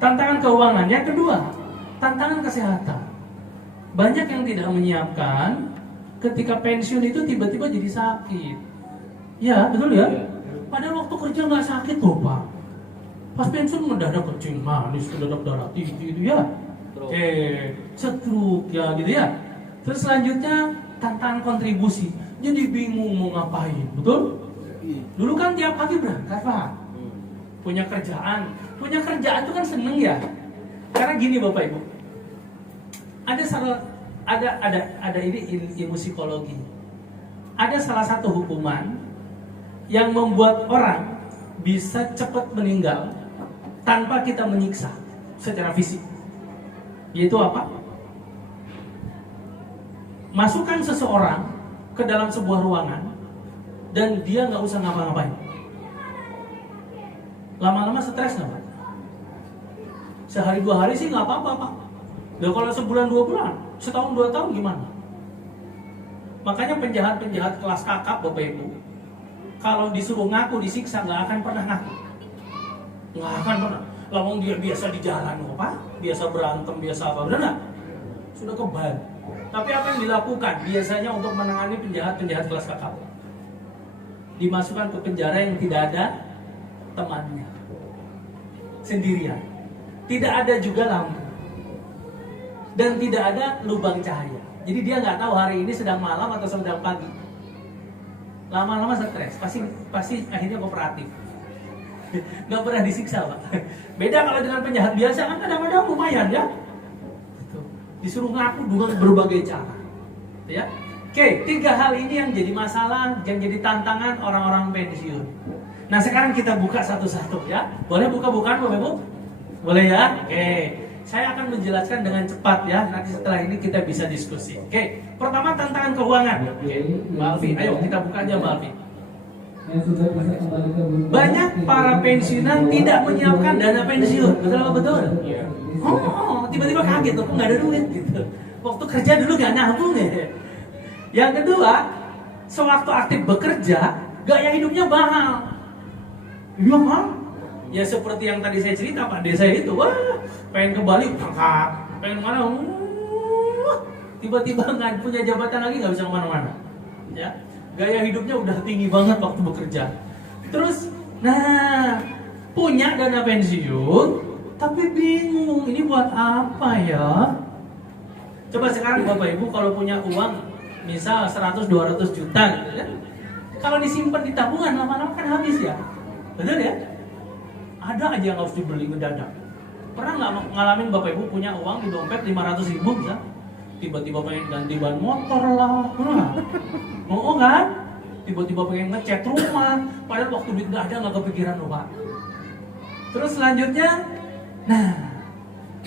Tantangan keuangan. Yang kedua, tantangan kesehatan. Banyak yang tidak menyiapkan ketika pensiun itu tiba-tiba jadi sakit. Ya, betul ya? Padahal waktu kerja nggak sakit loh, Pak. Pas pensiun mendadak kencing manis, mendadak darah tinggi gitu ya. Stroke ya gitu ya. Terus selanjutnya tantangan kontribusi. Jadi bingung mau ngapain, betul? Dulu kan tiap pagi berangkat, Pak. Punya kerjaan itu kan seneng ya. Karena gini Bapak Ibu, ada ini ilmu psikologi. Ada salah satu hukuman yang membuat orang bisa cepat meninggal tanpa kita menyiksa secara fisik. Yaitu apa? Masukkan seseorang ke dalam sebuah ruangan dan dia nggak usah ngapa-ngapain. Lama-lama stres nggak, Pak? Sehari 2 hari sih nggak apa-apa, Pak. Nah, kalau sebulan 2 bulan, setahun 2 tahun gimana? Makanya penjahat-penjahat kelas kakap Bapak Ibu, kalau disuruh ngaku disiksa nggak akan pernah ngaku. Nggak akan pernah. Lawang dia biasa di jalan, Pak, biasa berantem, biasa apa, benar nggak? Sudah kebal. Tapi apa yang dilakukan biasanya untuk menangani penjahat-penjahat kelas kakap? Dimasukkan ke penjara yang tidak ada temannya, sendirian. Tidak ada juga lampu dan tidak ada lubang cahaya. Jadi dia nggak tahu hari ini sedang malam atau sedang pagi. Lama-lama stres, pasti akhirnya kooperatif. Nggak pernah disiksa, Pak. Beda kalau dengan penjahat biasa kan kadang-kadang lumayan ya. Disuruh ngaku dengan berbagai cara. Ya. Oke, 3 hal ini yang jadi masalah, yang jadi tantangan orang-orang pensiun. Nah sekarang kita buka satu-satu ya. Boleh buka-bukaan Bapak Ibu? Boleh ya? Oke. Saya akan menjelaskan dengan cepat ya. Nanti setelah ini kita bisa diskusi. Oke. Pertama tantangan keuangan. Oke. Mbak Alfi, ayo kita buka aja Mbak Alfi. Banyak para pensiunan tidak menyiapkan dana pensiun. Betul apa betul? Oh, tiba-tiba kaget tuh, kok nggak ada duit gitu. Waktu kerja dulu nggak nabung ya. Yang kedua, sewaktu aktif bekerja, gaya hidupnya mahal. Iya Pak. Ya seperti yang tadi saya cerita Pak Desa itu, wah pengen ke Bali berangkat, pengen mana, tiba-tiba nggak punya jabatan lagi nggak bisa kemana-mana. Ya, gaya hidupnya udah tinggi banget waktu bekerja. Terus, nah punya dana pensiun, tapi bingung ini buat apa ya? Coba sekarang Bapak Ibu kalau punya uang, misal 100-200 juta gitu ya, kalau disimpan di tabungan lama-lama kan habis ya. Benar ya? Ada aja yang harus dibeli mendadak. Pernah nggak ngalamin Bapak Ibu punya uang di dompet 500 ribu bisa? Tiba-tiba pengen ganti ban motor lah. Mau kan? Tiba-tiba pengen ngecat rumah. Padahal waktu duit nggak ada, nggak kepikiran loh Pak. Terus selanjutnya, nah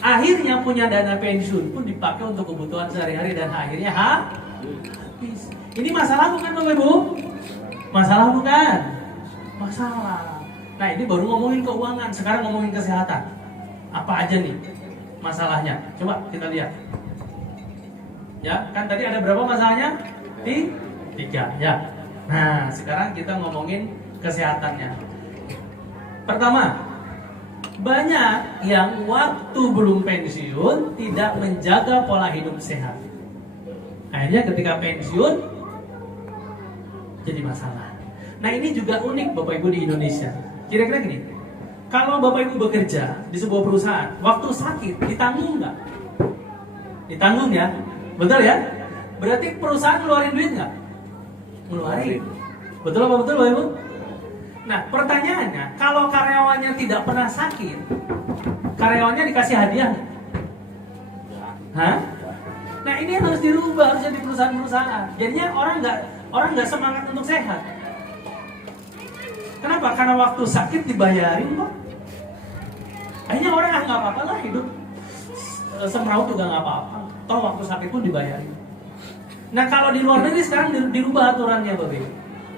akhirnya punya dana pensiun pun dipakai untuk kebutuhan sehari-hari dan akhirnya habis. Ini masalah bukan Bapak Ibu? Masalah bukan? Masalah. Nah ini baru ngomongin keuangan, sekarang ngomongin kesehatan. Apa aja nih masalahnya? Coba kita lihat. Ya, kan tadi ada berapa masalahnya? 3 ya. Nah sekarang kita ngomongin kesehatannya. Pertama, banyak yang waktu belum pensiun tidak menjaga pola hidup sehat. Akhirnya ketika pensiun jadi masalah. Nah ini juga unik Bapak Ibu di Indonesia. Kira-kira gini, kalau Bapak Ibu bekerja di sebuah perusahaan, waktu sakit ditanggung nggak? Ditanggung ya, betul ya? Berarti perusahaan ngeluarin duit nggak? Ngeluarin. Betul apa betul Bapak Ibu? Nah pertanyaannya, kalau karyawannya tidak pernah sakit, karyawannya dikasih hadiah nggak? Hah? Nah ini yang harus dirubah, harusnya di perusahaan-perusahaan. Jadinya orang nggak semangat untuk sehat. Kenapa? Karena waktu sakit dibayarin kok. Akhirnya orang nggak apa-apa lah hidup semeraut juga nggak apa-apa. Toh waktu sakit pun dibayarin. Nah kalau di luar negeri sekarang dirubah aturannya Bapak.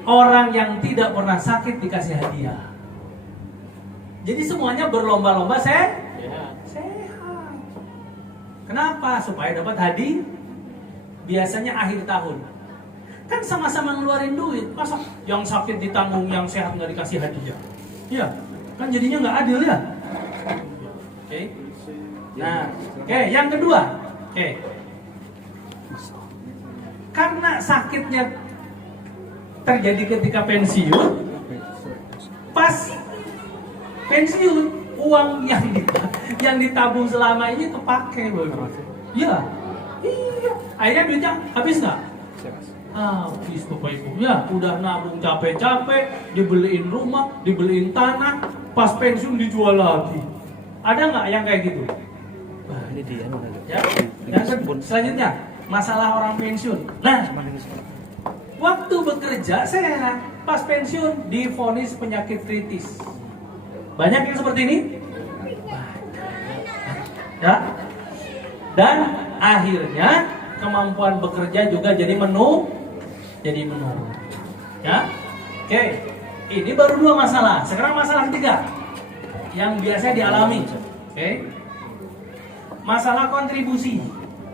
Orang yang tidak pernah sakit dikasih hadiah. Jadi semuanya berlomba-lomba sehat. Kenapa? Supaya dapat hadiah. Biasanya akhir tahun. Kan sama-sama ngeluarin duit. Masa yang sakit ditanggung, yang sehat nggak dikasih hadiah? Iya, kan jadinya nggak adil ya. Oke. Nah, oke, yang kedua. Oke. Karena sakitnya terjadi ketika pensiun, pas pensiun uang yang ditabung selama ini kepake, iya, akhirnya duitnya habis nggak? Habis Bapak Ibu, ya udah nabung capek-capek, dibeliin rumah, dibeliin tanah, pas pensiun dijual lagi. Ada nggak yang kayak gitu? Ini dia Ya, selanjutnya masalah orang pensiun. Nah, waktu bekerja sehat, pas pensiun divonis penyakit kritis. Banyak yang seperti ini? Ya. Dan akhirnya kemampuan bekerja juga jadi menurun. Ya. Oke. Ini baru 2 masalah. Sekarang masalah ketiga yang biasa dialami. Oke. Masalah kontribusi.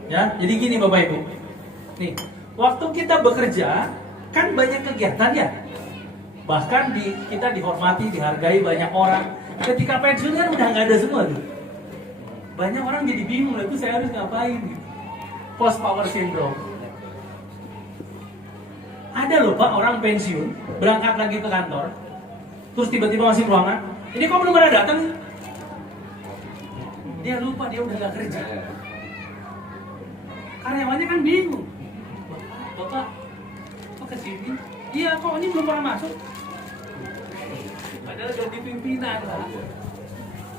Ya, jadi gini Bapak Ibu. Nih, waktu kita bekerja kan banyak kegiatan ya. Bahkan kita dihormati, dihargai banyak orang. Ketika pensiun kan udah nggak ada semua tuh. Banyak orang jadi bingung, itu saya harus ngapain? Post power syndrome. Ada loh Pak orang pensiun berangkat lagi ke kantor, terus tiba-tiba masih ruangan. Ini kok belum ada datang? Dia lupa dia udah nggak kerja. Karyawannya kan bingung. Bapak, kok kesini? Iya, kok ini belum pernah masuk? Padahal ganti pimpinan lah.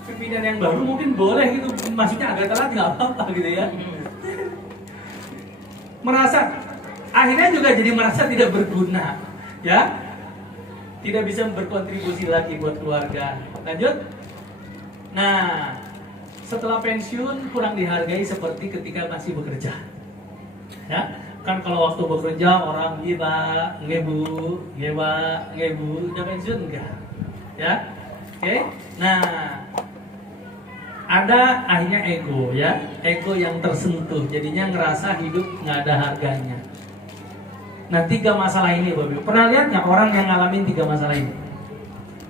Pimpinan yang baru mungkin boleh gitu, masuknya agak telat nggak apa-apa gitu ya. Akhirnya juga jadi merasa tidak berguna, ya, tidak bisa berkontribusi lagi buat keluarga. Lanjut. Nah, setelah pensiun kurang dihargai seperti ketika masih bekerja, ya. Kan kalau waktu bekerja orang gila, ngebu, udah pensiun enggak, ya. Oke. Nah, ada akhirnya ego, ya, ego yang tersentuh, jadinya ngerasa hidup nggak ada harganya. Nah, 3 masalah ini, Bapak Ibu. Pernah lihat nggak orang yang ngalamin 3 masalah ini?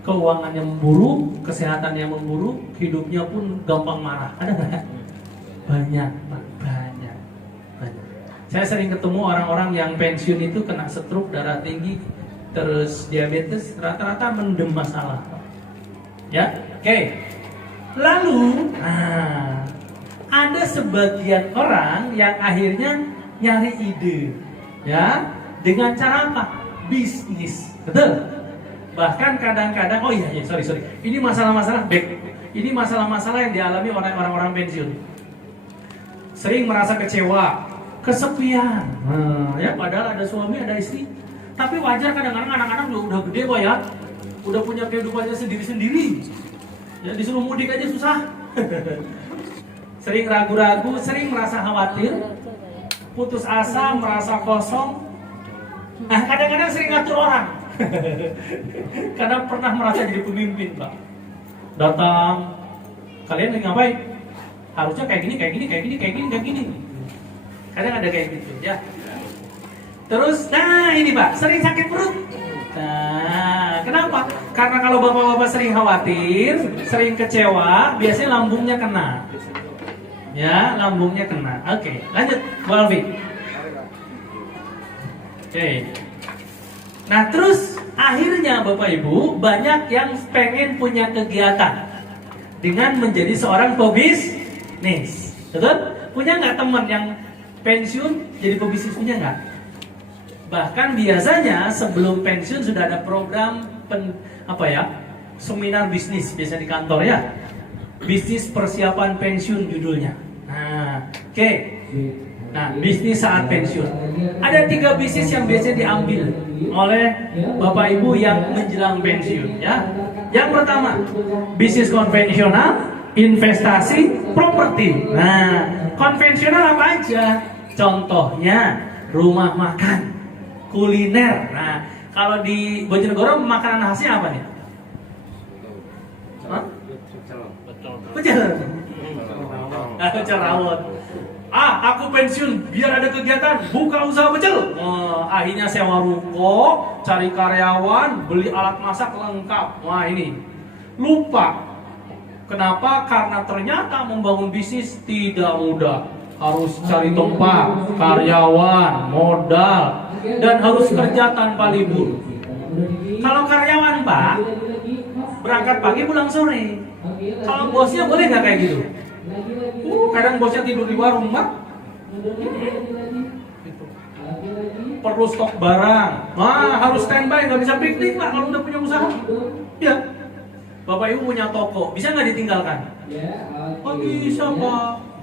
Keuangannya memburuk, kesehatannya memburuk, hidupnya pun gampang marah. Ada nggak? Banyak, Pak. Banyak. Saya sering ketemu orang-orang yang pensiun itu kena stroke, darah tinggi, terus diabetes, rata-rata mendem masalah. Ya, oke. Lalu, ada sebagian orang yang akhirnya nyari ide, ya, dengan cara apa? Bisnis, betul? Bahkan kadang-kadang, sorry, ini masalah-masalah back. Ini masalah-masalah yang dialami oleh orang-orang pensiun. Sering merasa kecewa, kesepian, ya, padahal ada suami, ada istri. Tapi wajar kadang-kadang anak-anak udah gede kok ya, udah punya kehidupannya sendiri-sendiri. Ya, disuruh mudik aja susah. Sering ragu-ragu, sering merasa khawatir, putus asa, merasa kosong. Nah, kadang-kadang sering ngatur orang. Karena pernah merasa jadi pemimpin, Pak. Datang, kalian lagi ngapain? Harusnya kayak gini. Kadang ada kayak gitu, ya. Terus, nah ini Pak, sering sakit perut. Nah, kenapa? Karena kalau bapak-bapak sering khawatir, sering kecewa, biasanya lambungnya kena. Ya, lambungnya kena. Oke, lanjut, Bu Alfi. Oke. Nah, terus akhirnya Bapak Ibu banyak yang pengen punya kegiatan dengan menjadi seorang pebisnis. Betul? Punya nggak teman yang pensiun jadi pebisnis, punya nggak? Bahkan biasanya sebelum pensiun sudah ada program seminar bisnis biasa di kantor ya. Bisnis persiapan pensiun judulnya. Nah, oke. Nah, bisnis saat pensiun. Ada 3 bisnis yang biasanya diambil oleh Bapak Ibu yang menjelang pensiun ya. Yang pertama, bisnis konvensional, investasi, properti. Nah, konvensional apa aja? Contohnya rumah makan, kuliner. Nah, kalau di Bojonegoro makanan khasnya apa nih? Pecel. Pecel rawon. Aku pensiun biar ada kegiatan buka usaha pecel. Akhirnya sewa ruko, cari karyawan, beli alat masak lengkap. Wah, ini lupa Kenapa? Karena ternyata membangun bisnis tidak mudah. Harus cari tempat, karyawan, modal, dan harus kerja tanpa libur. Kalau karyawan Pak, berangkat pagi pulang sore. Kalau bosnya boleh nggak kayak gitu? Kadang bosnya tidur di warung Pak. Perlu stok barang, harus standby, nggak bisa piknik Pak kalau udah punya usaha. Ya, Bapak Ibu punya toko, bisa nggak ditinggalkan? Oh bisa Pak.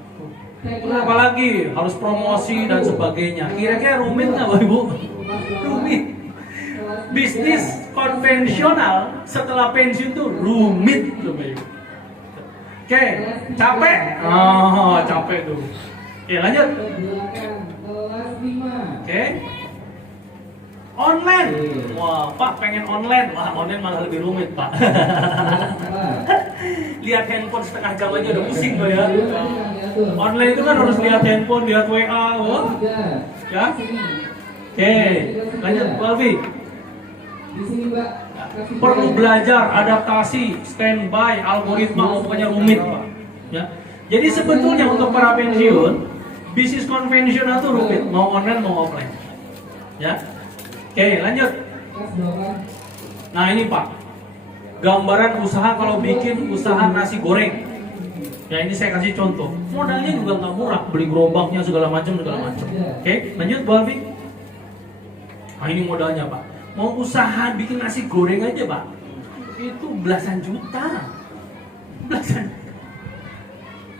Kenapa lagi? Harus promosi dan sebagainya. Kira-kira rumit nggak Bapak Ibu? Rumit. Bisnis konvensional setelah pensiun tuh rumit Bapak Ibu. Oke, capek? Capek tuh. Oke, lanjut. Oke. Online. Wah, Pak pengen online. Wah, online malah lebih rumit, Pak. Lihat handphone setengah jam aja udah pusing Pak ya. Online itu kan harus lihat handphone, lihat WA, ya. Oke, lanjut, Bu Alfi. Perlu belajar, adaptasi, standby, algoritma, pokoknya rumit, Pak. Ya. Jadi sebetulnya untuk para pensiun, bisnis konvensional itu rumit, mau online mau offline. Ya. Oke, lanjut. Nah ini Pak, gambaran usaha kalau bikin usaha nasi goreng. Ya ini saya kasih contoh. Modalnya juga nggak murah, beli gerobaknya segala macam. Oke, lanjut Bu Alfi. Nah ini modalnya Pak. Mau usaha bikin nasi goreng aja Pak, itu belasan juta. Belasan.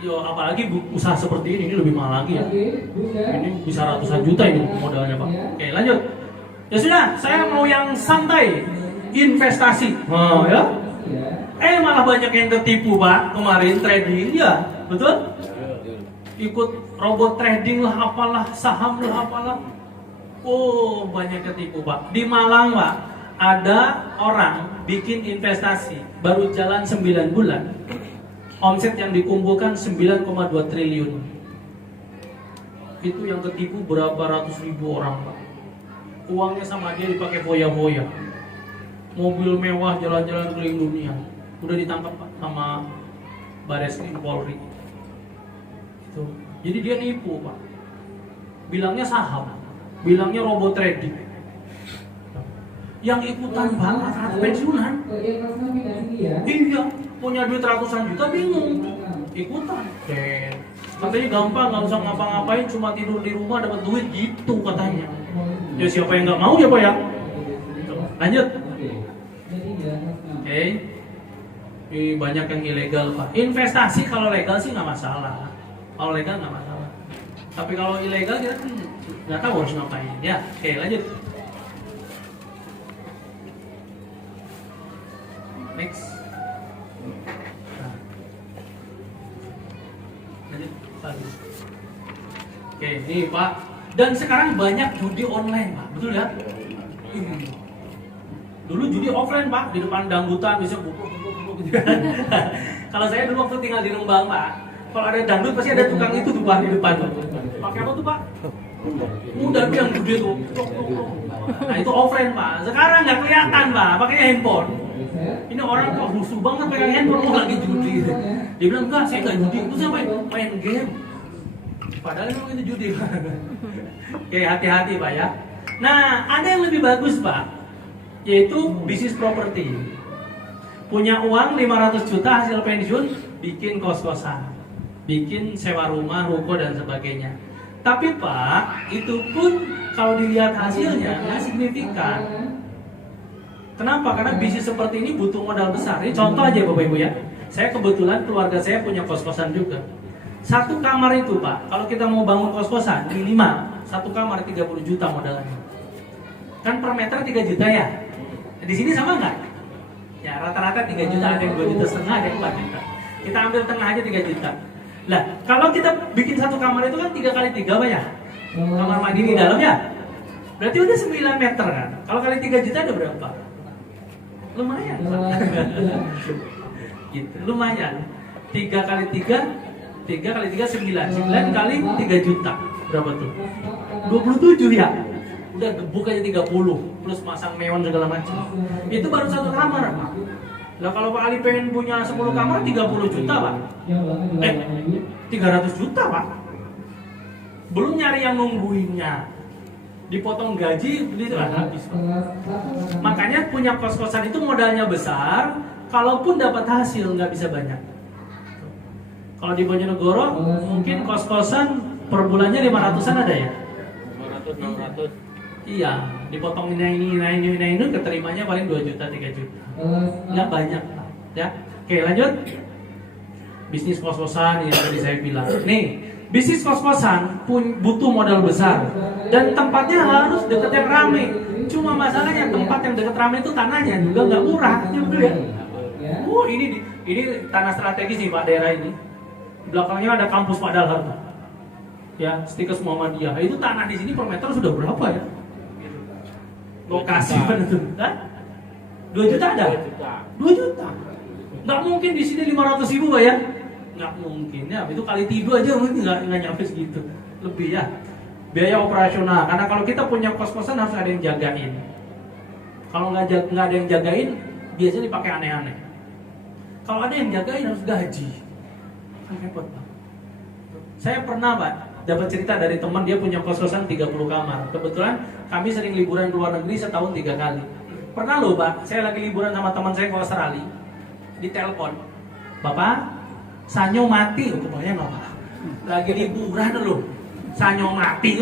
Yo apalagi usaha seperti ini lebih mahal lagi ya. Ini bisa ratusan juta ini modalnya Pak. Oke, lanjut. Ya sudah, saya mau yang santai, investasi. Ya. Malah banyak yang tertipu Pak kemarin trading ya, betul? Ikut robot trading lah, apalah, saham lah, apalah. Oh banyak ketipu Pak. Di Malang Pak, ada orang bikin investasi baru jalan 9 bulan, omset yang dikumpulkan 9,2 triliun. Itu yang ketipu berapa ratus ribu orang Pak. Uangnya sama dia dipakai foya-foya, mobil mewah, jalan-jalan keliling dunia. Udah ditangkap Pak sama Bareskrim Polri. Itu. Jadi dia nipu Pak. Bilangnya saham, bilangnya robot trading. Yang ikutan Pak rata-rata pensiunan. Iya, punya duit ratusan juta bingung. Ikutan. Katanya gampang, nggak usah ngapa-ngapain, cuma tidur di rumah dapat duit gitu katanya. Ya siapa yang nggak mau ya Pak ya? Lanjut. Oke. Ini banyak yang ilegal Pak. Investasi kalau legal sih nggak masalah. Kalau legal nggak masalah. Tapi kalau ilegal kita kan nggak tahu harus ngapain. Ya, oke lanjut. Next. Nah. Lanjut lagi. Oke, nih Pak. Dan sekarang banyak judi online Pak, betul ya? Dulu judi offline Pak, di depan dangdutan bisa bubuk gitu. Kalau saya dulu waktu tinggal di Rembang Pak, kalau ada dangdut pasti ada tukang itu tuh Pak di depan. Pakai apa tuh Pak? Udah bilang judi tuh. Nah itu offline Pak. Sekarang nggak kelihatan Pak, pakai handphone. Ini orang kok rusuh banget pegang handphone, mau lagi judi. Dia bilang enggak, saya nggak judi, itu saya main game. Padahal memang itu judi Pak. Oke, hati-hati Pak ya. Nah, ada yang lebih bagus Pak, yaitu bisnis properti. Punya uang 500 juta hasil pensiun, bikin kos-kosan, bikin sewa rumah, ruko dan sebagainya. Tapi Pak, itu pun kalau dilihat hasilnya nggak signifikan. Kenapa? Karena bisnis seperti ini butuh modal besar. Ini contoh aja Bapak Ibu ya. Saya kebetulan keluarga saya punya kos-kosan juga. Satu kamar itu Pak, kalau kita mau bangun kos-kosan minimal satu kamar 30 juta modalnya. Kan per meter 3 juta ya. Di sini sama nggak? Ya rata-rata 3 juta, ada yang 2,5 juta, ada yang 4 juta. Kita ambil tengah aja 3 juta. Lah, kalau kita bikin satu kamar itu kan 3 kali 3 Pak ya. Kamar mandi di dalam ya. Berarti udah 9 meter kan. Kalau kali 3 juta ada berapa? Lumayan Pak. Gitu, lumayan. 3 kali 3 kali 3 9 kali 3 juta. Berapa tuh? 27 ya. Udah gebuk aja 30 plus masang neon segala macam. Itu baru satu kamar Pak. Lah kalau Pak Ali pengen punya 10 kamar 30 juta Pak. 300 juta Pak. Belum nyari yang nungguinnya. Dipotong gaji, itu habis Pak. Makanya punya kos-kosan itu modalnya besar, kalaupun dapat hasil nggak bisa banyak. Kalau di Bojonegoro mungkin kos-kosan per bulannya 500-an ada ya? 500, 600. Iya, dipotong ini, keterimanya paling 2 juta, 3 juta. Nggak banyak, ya. Oke, lanjut. Bisnis kos-kosan yang tadi saya bilang. Nih, bisnis kos-kosan pun butuh modal besar dan tempatnya harus dekat yang rame. Cuma masalahnya tempat yang dekat rame itu tanahnya juga nggak murah, ya betul ya? Oh, ini tanah strategis nih Pak, daerah ini. Belakangnya ada kampus Pak Dalhar. Ya, Stikes Muhammadiyah. Itu tanah di sini per meter sudah berapa ya? Lokasi mana tuh? 2 juta ada? 2 juta. Nggak mungkin di sini 500.000 Pak ya? Nggak mungkin ya. Itu kali tidur aja mungkin nggak nyampe segitu. Lebih ya. Biaya operasional. Karena kalau kita punya kos-kosan harus ada yang jagain. Kalau nggak ada yang jagain, biasanya dipakai aneh-aneh. Kalau ada yang jagain harus gaji. Kan repot Pak. Saya pernah Pak dapat cerita dari teman, dia punya kos-kosan 30 kamar. Kebetulan kami sering liburan ke luar negeri setahun 3 kali. Pernah loh Pak, saya lagi liburan sama teman saya ke Australia. Ditelepon, Bapak, Sanyo mati. Oh, kebayang nggak Pak? Lagi liburan loh, Sanyo mati.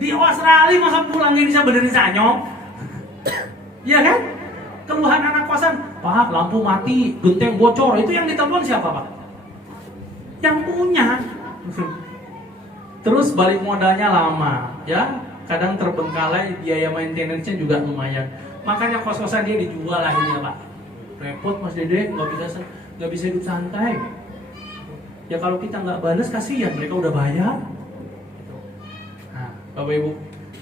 Di Australia masa pulang ini bisa benerin Sanyo? Iya kan? Keluhan anak kosan, Pak, lampu mati, genteng bocor. Itu yang ditelepon siapa Pak? Yang punya. Terus balik modalnya lama, ya. Kadang terbengkalai, biaya maintenance-nya juga lumayan. Makanya kos-kosan dia dijual akhirnya Pak. Repot Mas Dede, nggak bisa hidup santai. Ya kalau kita nggak balas kasihan, mereka udah bayar. Nah, Bapak Ibu,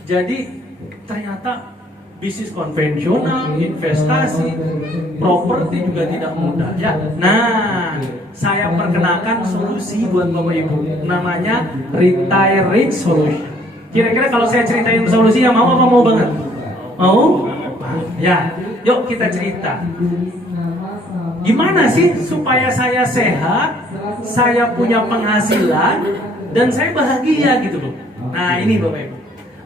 jadi ternyata bisnis konvensional, investasi, properti juga tidak mudah ya. Nah, saya perkenalkan solusi buat Bapak Ibu, namanya Retire Rich Solution. Kira-kira kalau saya ceritain solusinya mau apa mau banget? Mau? Ya, yuk kita cerita. Gimana sih supaya saya sehat, saya punya penghasilan, dan saya bahagia gitu loh. Nah ini Bapak Ibu,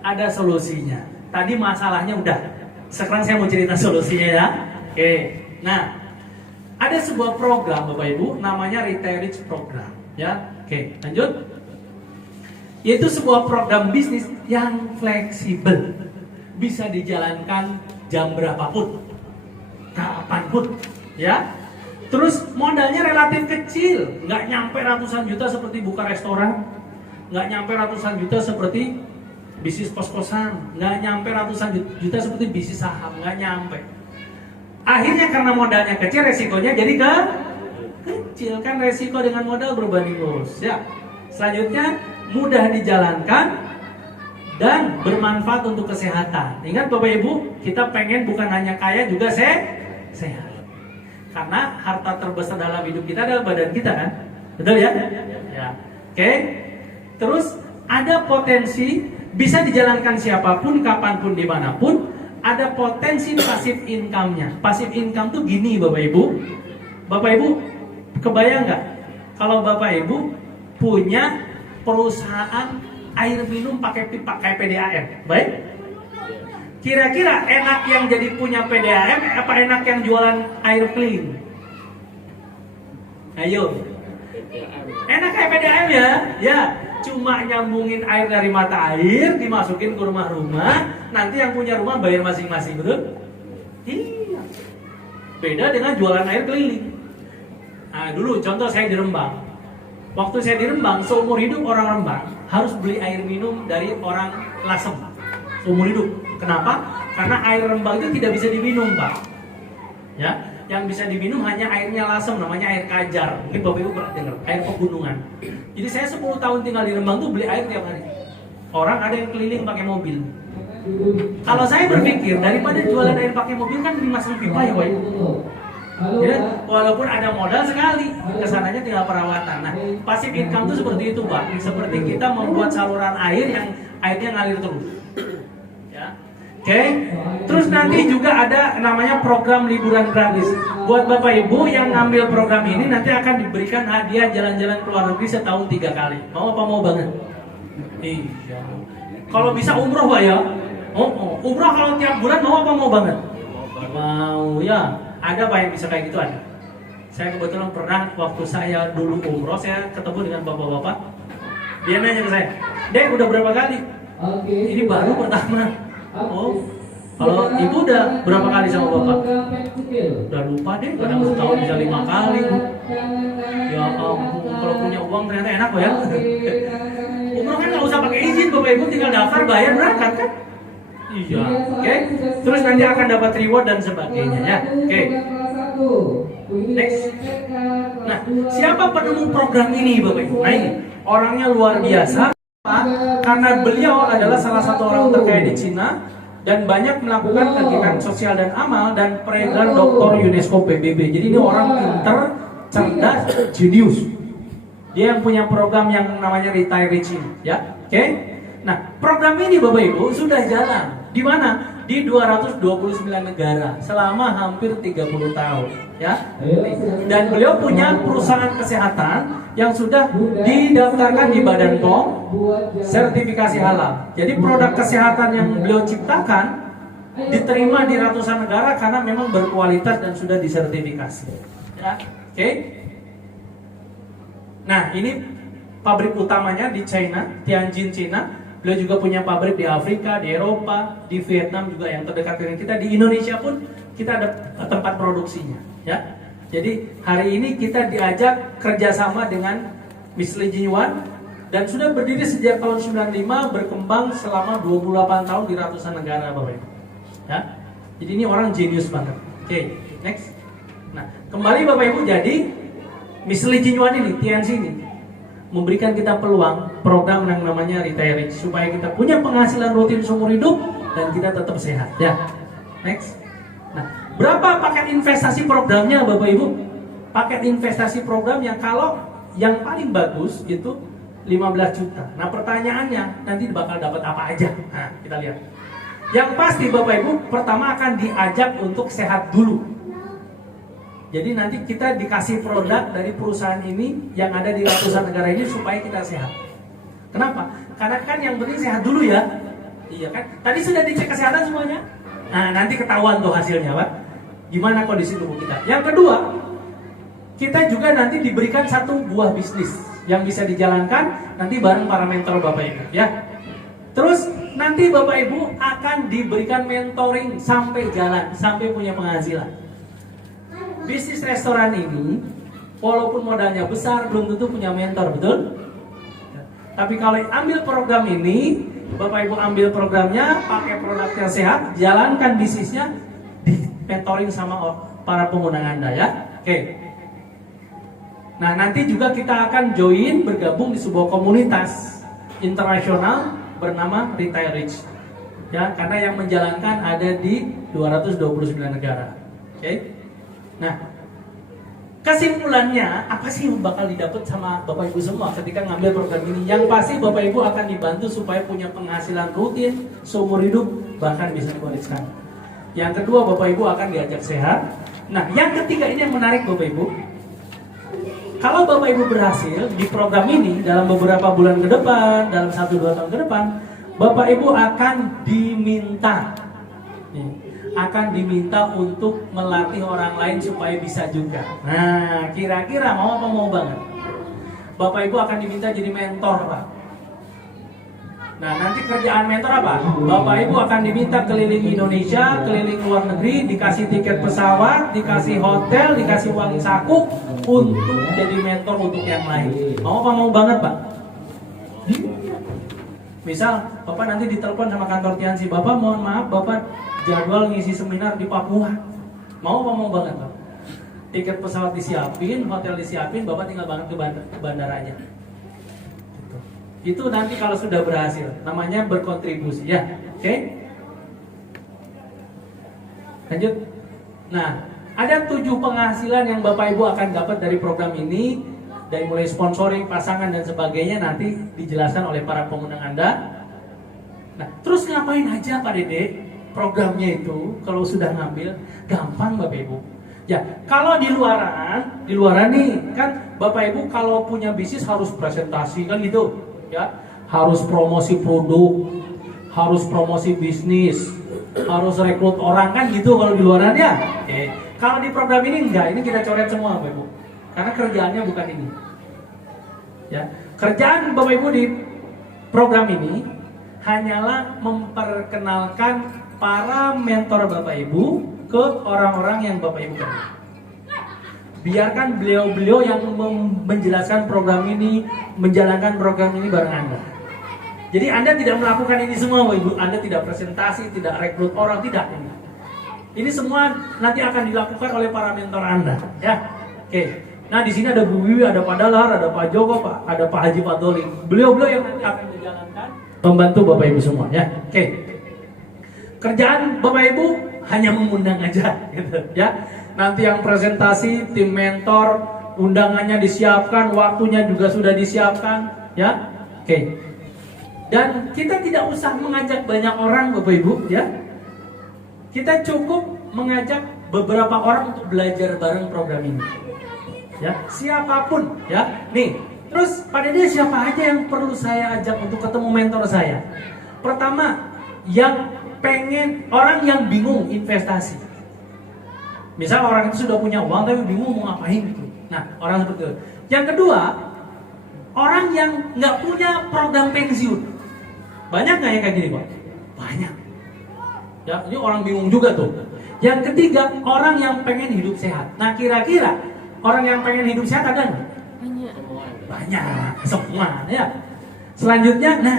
ada solusinya. Tadi masalahnya udah, sekarang saya mau cerita solusinya ya. Oke, nah ada sebuah program Bapak Ibu, namanya Retire Rich Program. Ya, oke, lanjut. Yaitu sebuah program bisnis yang fleksibel, bisa dijalankan jam berapapun, kapanpun, ya. Terus modalnya relatif kecil, nggak nyampe ratusan juta seperti buka restoran, nggak nyampe ratusan juta seperti bisnis kos-kosan, nggak nyampe ratusan juta seperti bisnis saham, nggak nyampe. Akhirnya karena modalnya kecil, resikonya jadi kecil kan, resiko dengan modal berbanding lurus. Ya, selanjutnya mudah dijalankan dan bermanfaat untuk kesehatan. Ingat Bapak Ibu, kita pengen bukan hanya kaya juga sehat. Karena harta terbesar dalam hidup kita adalah badan kita kan, betul ya? Ya. Oke. Terus ada potensi bisa dijalankan siapapun, kapanpun, dimanapun. Ada potensi passive income-nya. Passive income tuh gini Bapak Ibu. Bapak Ibu kebayang nggak kalau Bapak Ibu punya perusahaan air minum pakai PDAM, baik? Kira-kira enak yang jadi punya PDAM apa enak yang jualan air clean? Ayo. Enak kayak PDAM ya? Ya, cuma nyambungin air dari mata air, dimasukin ke rumah-rumah, nanti yang punya rumah bayar masing-masing, betul? Iya. Beda dengan jualan air keliling. Nah, dulu contoh saya di Rembang. Waktu saya di Rembang, seumur hidup orang Rembang harus beli air minum dari orang Lasem. Seumur hidup. Kenapa? Karena air Rembang itu tidak bisa diminum, Pak. Ya, yang bisa diminum hanya airnya Lasem, namanya air Kajar. Mungkin Bapak Ibu pernah dengar, air pegunungan. Jadi saya 10 tahun tinggal di Rembang tuh beli air tiap hari. Orang ada yang keliling pakai mobil. Kalau saya berpikir daripada jualan air pakai mobil kan dimasang pipa ya, Pak. Ya, walaupun ada modal sekali, kesananya tinggal perawatan. Nah, passive income itu seperti itu, Pak. Seperti kita membuat saluran air yang airnya ngalir terus. Ya. Oke. Oke. Terus nanti juga ada namanya program liburan gratis. Buat Bapak Ibu yang ngambil program ini nanti akan diberikan hadiah jalan-jalan ke luar negeri setahun 3 kali. Mau apa mau banget? Iya. Kalau bisa umroh Pak ya? Umroh kalau tiap bulan mau apa mau banget? Mau ya. Ada Pak yang bisa kayak gitu ada. Saya kebetulan pernah waktu saya dulu umroh saya ketemu dengan bapak-bapak. Dia nanya ke saya, "Dek udah berapa kali?" Ini baru pertama. Oh, kalau ibu udah berapa kali sama bapak? Udah lupa deh, kadang setahun bisa 5 kali. Ya ampun, kalau punya uang ternyata enak Pak ya. Umroh kan nggak usah pakai izin, Bapak Ibu tinggal daftar bayar berangkat kan? Iya, oke. Terus nanti akan dapat reward dan sebagainya ya. Oke. Next. Nah, siapa penemu program ini Bapak Ibu? Nah ini, orangnya luar biasa. Karena beliau adalah salah satu orang terkaya di Cina dan banyak melakukan kegiatan sosial dan amal dan peredaran doktor UNESCO PBB. Jadi ini orang pintar, cerdas, jenius. Dia yang punya program yang namanya Retire Rich ini, ya. Oke. Nah, program ini Bapak Ibu sudah jalan. Di mana? Di 229 negara selama hampir 30 tahun, ya. Dan beliau punya perusahaan kesehatan yang sudah didaftarkan di Badan POM sertifikasi halal. Jadi produk kesehatan yang beliau ciptakan diterima di ratusan negara karena memang berkualitas dan sudah disertifikasi. Ya. Oke. Nah, ini pabrik utamanya di China, Tianjin, China. Beliau juga punya pabrik di Afrika, di Eropa, di Vietnam juga yang terdekat dengan kita. Di Indonesia pun kita ada tempat produksinya, ya. Jadi hari ini kita diajak kerjasama dengan Miss Lee Jinyuan dan sudah berdiri sejak tahun 95, berkembang selama 28 tahun di ratusan negara, Bapak Ibu. Ya. Jadi ini orang jenius banget. Oke, next. Nah, kembali Bapak Ibu, jadi Miss Lee Jinyuan ini, Tianjin ini memberikan kita peluang program yang namanya Retire Rich supaya kita punya penghasilan rutin seumur hidup dan kita tetap sehat, ya. Next. Nah, berapa paket investasi programnya Bapak Ibu? Paket investasi program yang kalau yang paling bagus itu 15 juta. Nah, pertanyaannya nanti bakal dapat apa aja? Nah, kita lihat. Yang pasti Bapak Ibu pertama akan diajak untuk sehat dulu. Jadi nanti kita dikasih produk dari perusahaan ini yang ada di ratusan negara ini supaya kita sehat. Kenapa? Karena kan yang penting sehat dulu ya. Iya kan? Tadi sudah dicek kesehatan semuanya. Nah, nanti ketahuan tuh hasilnya, Pak. Gimana kondisi tubuh kita. Yang kedua, kita juga nanti diberikan satu buah bisnis yang bisa dijalankan nanti bareng para mentor Bapak Ibu, ya. Terus nanti Bapak Ibu akan diberikan mentoring sampai jalan, sampai punya penghasilan. Bisnis restoran ini, walaupun modalnya besar, belum tentu punya mentor, betul? Tapi kalau ambil program ini, Bapak Ibu ambil programnya, pakai produknya sehat, jalankan bisnisnya, di mentoring sama para pengguna Anda, ya. Oke. Nah, nanti juga kita akan join, bergabung di sebuah komunitas internasional bernama Retire Rich. Ya, karena yang menjalankan ada di 229 negara. Oke. Nah, kesimpulannya apa sih yang bakal didapat sama Bapak Ibu semua ketika ngambil program ini? Yang pasti Bapak Ibu akan dibantu supaya punya penghasilan rutin seumur hidup, bahkan bisa diwariskan. Yang kedua, Bapak Ibu akan diajak sehat. Nah, yang ketiga ini yang menarik Bapak Ibu. Kalau Bapak Ibu berhasil di program ini dalam beberapa bulan ke depan, dalam 1-2 tahun ke depan, Bapak Ibu akan diminta untuk melatih orang lain supaya bisa juga. Nah, kira-kira mau apa mau banget? Bapak Ibu akan diminta jadi mentor, Pak. Nah, nanti kerjaan mentor apa? Bapak Ibu akan diminta keliling Indonesia, keliling luar negeri, dikasih tiket pesawat, dikasih hotel, dikasih uang saku untuk jadi mentor untuk yang lain. Mau apa mau banget, Pak? Misal, Bapak nanti ditelepon sama kantor Tianjin, Bapak mohon maaf, Bapak jadwal ngisi seminar di Papua. Mau apa mau banget, Pak? Tiket pesawat disiapin, hotel disiapin, Bapak tinggal banget ke bandara aja. Itu nanti kalau sudah berhasil, namanya berkontribusi, ya. Oke? Lanjut. Nah, ada 7 penghasilan yang Bapak Ibu akan dapat dari program ini. Dari mulai sponsoring, pasangan dan sebagainya nanti dijelaskan oleh para pengundang Anda. Nah, terus ngapain aja Pak Dede? programnya itu kalau sudah ngambil gampang Bapak Ibu. Ya, kalau di luaran nih kan Bapak Ibu kalau punya bisnis harus presentasi kan gitu, ya. Harus promosi produk, harus promosi bisnis, harus rekrut orang kan gitu kalau di luaran ya. Oke. Kalau di program ini enggak, ini kita coret semua Bapak Ibu. Karena kerjaannya bukan ini. Ya, kerjaan Bapak Ibu di program ini hanyalah memperkenalkan para mentor Bapak Ibu ke orang-orang yang Bapak Ibu kenal. Biarkan beliau-beliau yang menjelaskan program ini, menjalankan program ini bareng Anda. Jadi Anda tidak melakukan ini semua Bapak Ibu. Anda tidak presentasi, tidak rekrut orang, tidak. Ini semua nanti akan dilakukan oleh para mentor Anda, ya. Oke. Nah, di sini ada Bu Wiwi, ada Pak Dalar, ada Pak Joko, ada Pak Haji Fadoli. Beliau-beliau yang nanti akan menjalankan, membantu Bapak Ibu semua, ya. Oke. Kerjaan Bapak Ibu hanya mengundang aja, gitu, ya. Nanti yang presentasi, tim mentor, undangannya disiapkan, waktunya juga sudah disiapkan, ya. Oke. Dan kita tidak usah mengajak banyak orang, Bapak Ibu, ya. Kita cukup mengajak beberapa orang untuk belajar bareng program ini. Ya, siapapun, ya. Nih, terus pada dia siapa aja yang perlu saya ajak untuk ketemu mentor saya? Pertama, yang pengen, orang yang bingung investasi. Misal orang itu sudah punya uang tapi bingung mau ngapain gitu. Nah, orang seperti itu. Yang kedua, orang yang nggak punya program pensiun. Banyak nggak yang kayak gini, Pak? Banyak. Ya, ini orang bingung juga tuh. Yang ketiga, orang yang pengen hidup sehat. Nah, kira-kira orang yang pengen hidup sehat ada nggak? Banyak, semua ya. Selanjutnya, nah,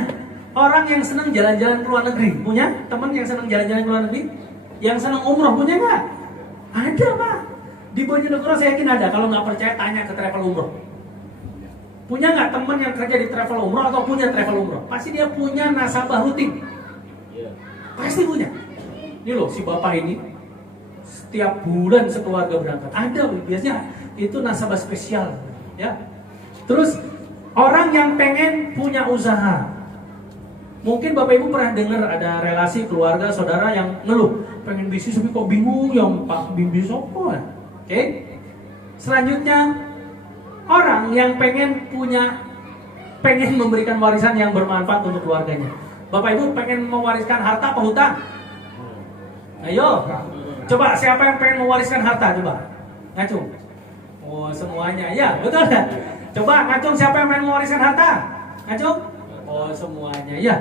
orang yang senang jalan-jalan ke luar negeri, punya teman yang senang jalan-jalan ke luar negeri? Yang senang umroh punya nggak? Ada Pak. Di Bojonegoro saya yakin ada. Kalau nggak percaya tanya ke travel umroh. Punya nggak teman yang kerja di travel umroh atau punya travel umroh? Pasti dia punya nasabah rutin. Pasti punya. Ini loh si bapak ini setiap bulan sekeluarga berangkat. Ada biasanya itu nasabah spesial, ya. Terus orang yang pengen punya usaha. Mungkin Bapak Ibu pernah dengar ada relasi keluarga saudara yang ngeluh pengen bisnis tapi kok bingung yang Pak bisnis apa? Oke. Selanjutnya orang yang pengen memberikan warisan yang bermanfaat untuk keluarganya. Bapak Ibu pengen mewariskan harta apa hutang? Ayo, coba siapa yang pengen mewariskan harta? Coba, ngacung. Oh semuanya, ya betul ya. Coba ngacung siapa yang pengen mewariskan harta? Ngacung. Oh semuanya, ya.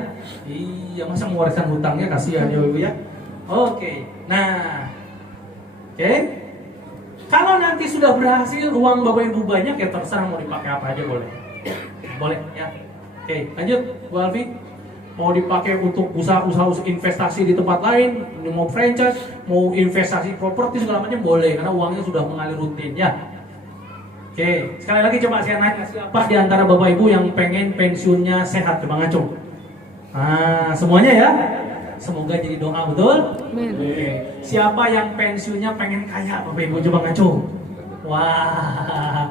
Iya masa mewariskan hutangnya kasihan ya Ibu ya. Oke, nah, oke. Kalau nanti sudah berhasil uang Bapak Ibu banyak ya terserah mau dipakai apa aja boleh. Boleh ya. Oke, lanjut Bu Alfi. Mau dipakai untuk usaha-usaha investasi di tempat lain, mau franchise, mau investasi properti segala macam boleh karena uangnya sudah mengalir rutin ya. Oke, sekali lagi coba saya nanya siapa di antara Bapak Ibu yang pengen pensiunnya sehat, coba ngacung. Nah, semuanya ya. Semoga jadi doa betul. Oke. Siapa yang pensiunnya pengen kaya, Bapak Ibu coba ngacung. Wah.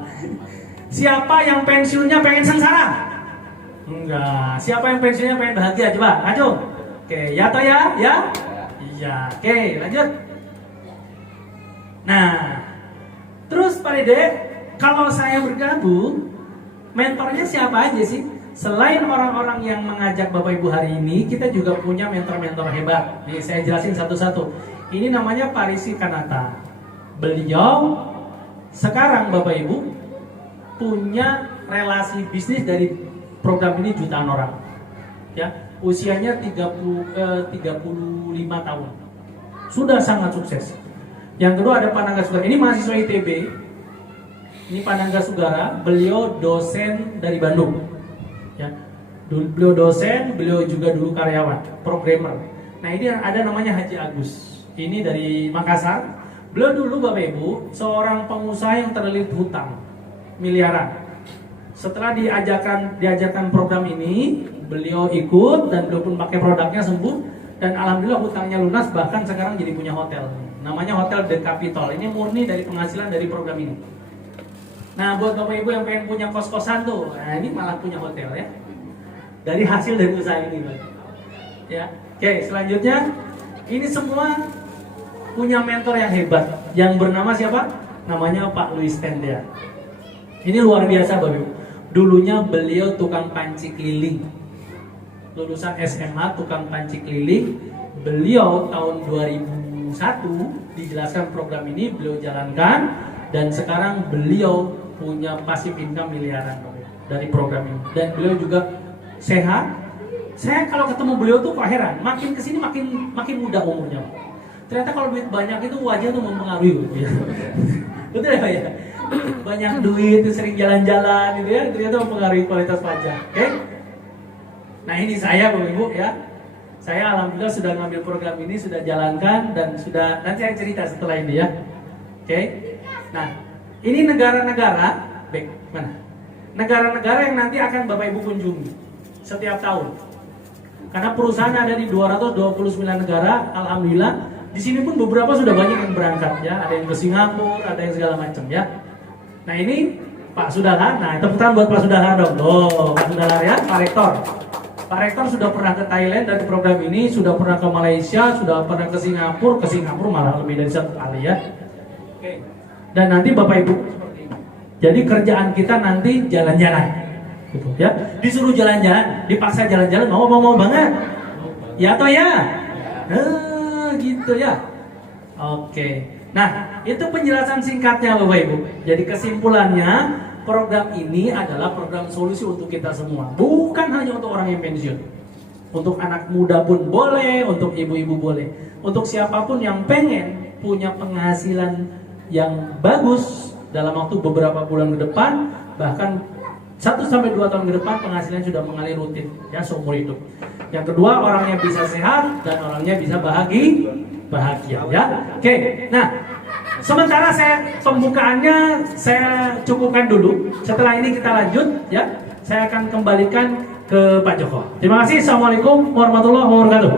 Siapa yang pensiunnya pengen sengsara? Enggak. Siapa yang pensiunnya pengen bahagia? Coba, ngacung. Oke, ya atau ya? Ya? Iya. Oke, lanjut. Nah, terus Pak Dede, kalau saya bergabung, mentornya siapa aja sih? Selain orang-orang yang mengajak Bapak Ibu hari ini, kita juga punya mentor-mentor hebat. Nih, saya jelasin satu-satu. Ini namanya Pak Rizky Kanata. Beliau sekarang Bapak Ibu punya relasi bisnis dari program ini jutaan orang, ya, usianya 35 tahun, sudah sangat sukses. Yang kedua ada Panangga Sugara, ini mahasiswa ITB, ini Panangga Sugara, beliau dosen dari Bandung, ya, beliau dosen, beliau juga dulu karyawan, programmer. Nah ini ada namanya Haji Agus, ini dari Makassar, beliau dulu Bapak Ibu seorang pengusaha yang terlilit hutang miliaran. Setelah diajarkan program ini, beliau ikut dan beliau pun pakai produknya sembuh dan alhamdulillah hutangnya lunas, bahkan sekarang jadi punya hotel. Namanya Hotel The Capitol. Ini murni dari penghasilan dari program ini. Nah, buat Bapak Ibu yang pengen punya kos-kosan tuh, nah ini malah punya hotel ya. Dari hasil dari usaha ini, Pak. Ya. Oke, selanjutnya Ini semua punya mentor yang hebat, yang bernama siapa? Namanya Pak Louis Tendea. Ini luar biasa Bapak Ibu. Dulunya beliau tukang panci keliling, lulusan SMA tukang panci keliling. Beliau tahun 2001 dijelaskan program ini, beliau jalankan, dan sekarang beliau punya passive income miliaran dari program ini. Dan beliau juga sehat. Saya kalau ketemu beliau tuh kok heran, makin kesini makin muda umurnya. Ternyata kalau duit banyak itu wajah tuh mempengaruhi gitu ya. Betul ya Pak ya? Banyak duit, sering jalan-jalan gitu ya, ternyata mempengaruhi kualitas wajah. Oke? Nah ini saya Bapak Ibu ya. Saya alhamdulillah sudah ngambil program ini, sudah jalankan, dan sudah, nanti saya cerita setelah ini ya. Oke? Nah, ini negara-negara, baik, mana? Negara-negara yang nanti akan Bapak Ibu kunjungi setiap tahun. Karena perusahaan ada di 229 negara, alhamdulillah. Di sini pun beberapa sudah banyak yang berangkat ya, ada yang ke Singapura, ada yang segala macam ya. Nah ini Pak Sudahlan, nah tepuk tangan buat Pak Sudahlan dong. Loh, Pak Sudahlan ya, Pak Rektor. Pak Rektor sudah pernah ke Thailand dari program ini, sudah pernah ke Malaysia, sudah pernah ke Singapura malah lebih dari satu kali ya. Oke. Dan nanti Bapak Ibu seperti ini. Jadi kerjaan kita nanti jalan-jalan. Gitu ya, disuruh jalan-jalan, dipaksa jalan-jalan, mau banget, ya atau ya, gitu ya. Oke, nah itu penjelasan singkatnya Bapak Ibu. Jadi kesimpulannya, program ini adalah program solusi untuk kita semua, bukan hanya untuk orang yang pensiun. Untuk anak muda pun boleh, untuk ibu-ibu boleh, untuk siapapun yang pengen punya penghasilan yang bagus dalam waktu beberapa bulan ke depan, bahkan 1-2 tahun ke depan penghasilan sudah mengalir rutin ya seumur hidup. Yang kedua, orangnya bisa sehat dan orangnya bisa bahagia ya. Oke. Nah, sementara pembukaannya saya cukupkan dulu. Setelah ini kita lanjut ya. Saya akan kembalikan ke Pak Joko. Terima kasih. Assalamualaikum warahmatullahi wabarakatuh.